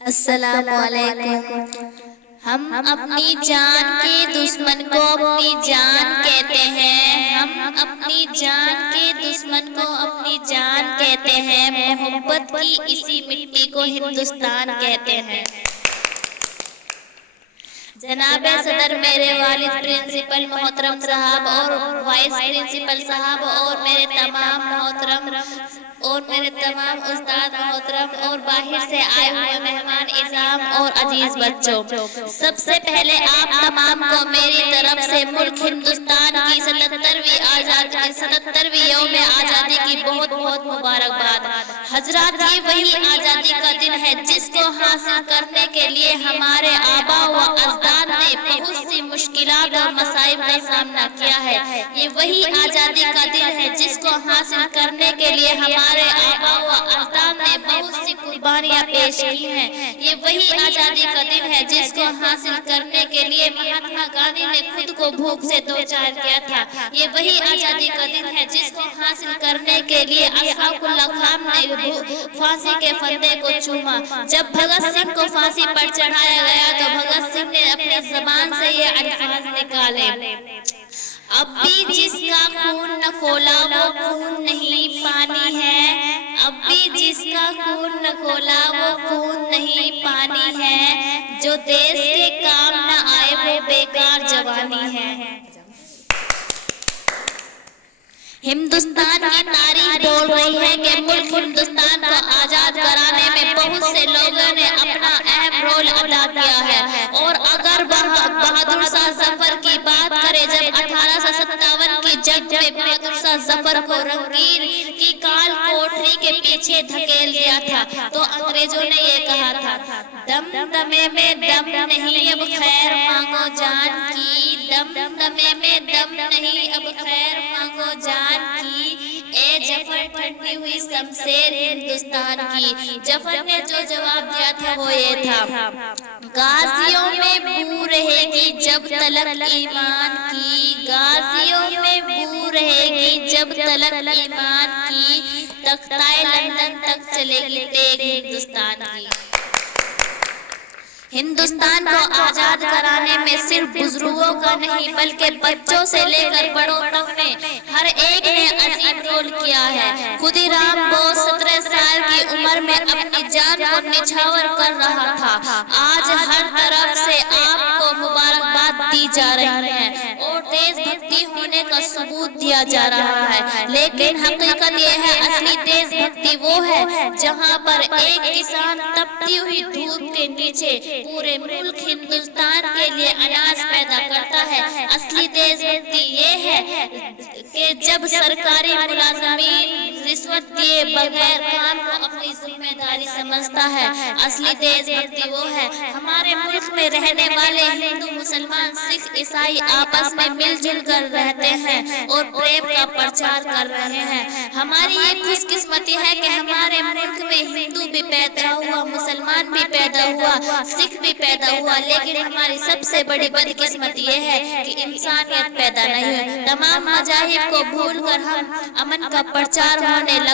السلام علیکم۔ ہم اپنی جان کے دشمن کو اپنی جان کہتے ہیں، ہم اپنی جان کے دشمن کو اپنی جان کہتے ہیں، محبت کی اسی مٹی کو ہندوستان کہتے ہیں۔ جناب صدر، میرے والد پرنسپل محترم صاحب اور وائس پرنسپل صاحب اور میرے تمام محترم اور میرے تمام استاد محترم اور باہر سے آئے ہوئے مہمان اعظام اور عزیز بچوں، سب سے پہلے آپ تمام کو میری طرف سے ملک ہندوستان کی 77ویں یوم آزادی کی بہت بہت مبارکباد۔ حضرات، یہ وہی آزادی کا دن ہے جس کو حاصل کرنے کے لیے ہمارے آباء و اجداد نے بہت سی مشکلات اور مصائب کا سامنا کیا ہے۔ یہ وہی آزادی کا دن ہے جس کو حاصل کرنے کے لیے ہمارے آباء و اجداد نے بہت سی قربانیاں پیش کی ہیں۔ یہ وہی آزادی کا دن ہے جس کو حاصل کرنے کے لیے مہاتما گاندھی نے خود کو بھوک سے دوچار کیا تھا۔ یہ وہی آزادی کا دن ہے جس کو حاصل کرنے کے لیے اشفاق اللہ خان نے پھانسی کے پھندے کو چوما۔ جب بھگت سنگھ کو پھانسی پر چڑھایا گیا تو بھگت سنگھ نے اپنی زبان سے یہ الفاظ نکالے: اب بھی جس کا خون نہ کھولا وہ خون نہیں پانی ہے، اب بھی جس کا خون نہ کھولا وہ خون نہیں پانی ہے، جو دیش کے کام نہ آئے وہ بیکار جوانی ہے۔ ہندوستان کی تاریخ بول رہی ہے کہ ملک ہندوستان کو آزاد کرانے میں بہت سے لوگوں نے اپنا اہم رول ادا کیا ہے، اور اگر بہادر شاہ ظفر کی بات کریں، جب 1857 کی جنگ میں بہادر شاہ ظفر کو رنگین کی کال کوٹری کے پیچھے دھکیل دیا تھا تو انگریزوں نے یہ کہا تھا: دم دمے میں دم نہیں اب خیر مانگو جان کی، دم دمے میں دم نہیں اب خیر مانگو جان کی، اے ظفر ٹھنڈی ہوئی شمشیر ہندوستان کی۔ ظفر نے جو جواب دیا تھا وہ یہ تھا: غازیوں میں بو رہے گی جب تلک ایمان کی، غازیوں میں بو رہے گی جب تلک ایمان کی، تختۂ لندن تک چلے گی تیغ ہندوستان کی۔ ہندوستان کو آزاد کرانے میں صرف بزرگوں کا نہیں بلکہ بچوں سے لے کر بڑوں تک نے ہر ایک نے عظیم رول کیا ہے۔ خودی رام بوس 17 سال کی عمر میں اپنی جان کو نچھاور کر رہا تھا۔ آج ہر طرف سے آپ کو مبارکباد دی جا رہی ہے اور دیش بھکتی ہونے کا ثبوت دیا جا رہا ہے، لیکن حقیقت یہ ہے اصلی دیش بھکتی وہ ہے جہاں پر ایک کسان تپتی ہوئی دھوپ کے نیچے پورے ملک ہندوستان کے لیے اناج پیدا کرتا ہے۔ اصلی دیش بھکتی یہ ہے کہ جب سرکاری ملازمین رشوت دیے بغیر کام کو اپنی ذمہ داری سمجھتا ہے۔ اصلی دیش بھکتی وہ ہے ہمارے ملک میں رہنے والے ہندو، مسلمان، سکھ، عیسائی آپس میں مل جل کر رہتے ہیں اور پریم کا پرچار کر رہے ہیں۔ ہماری یہ خوش قسمتی ہے کہ ہمارے ملک میں ہندو بھی پیدا ہوا، مسلمان بھی پیدا ہوا، سکھ بھی پیدا ہوا، لیکن ہماری سب سے بڑی بدقسمتی یہ ہے کہ انسانیت پیدا نہیں ہوئی۔ تمام مذاہب کو بھول کر ہم امن کا پرچار ہونے لگا۔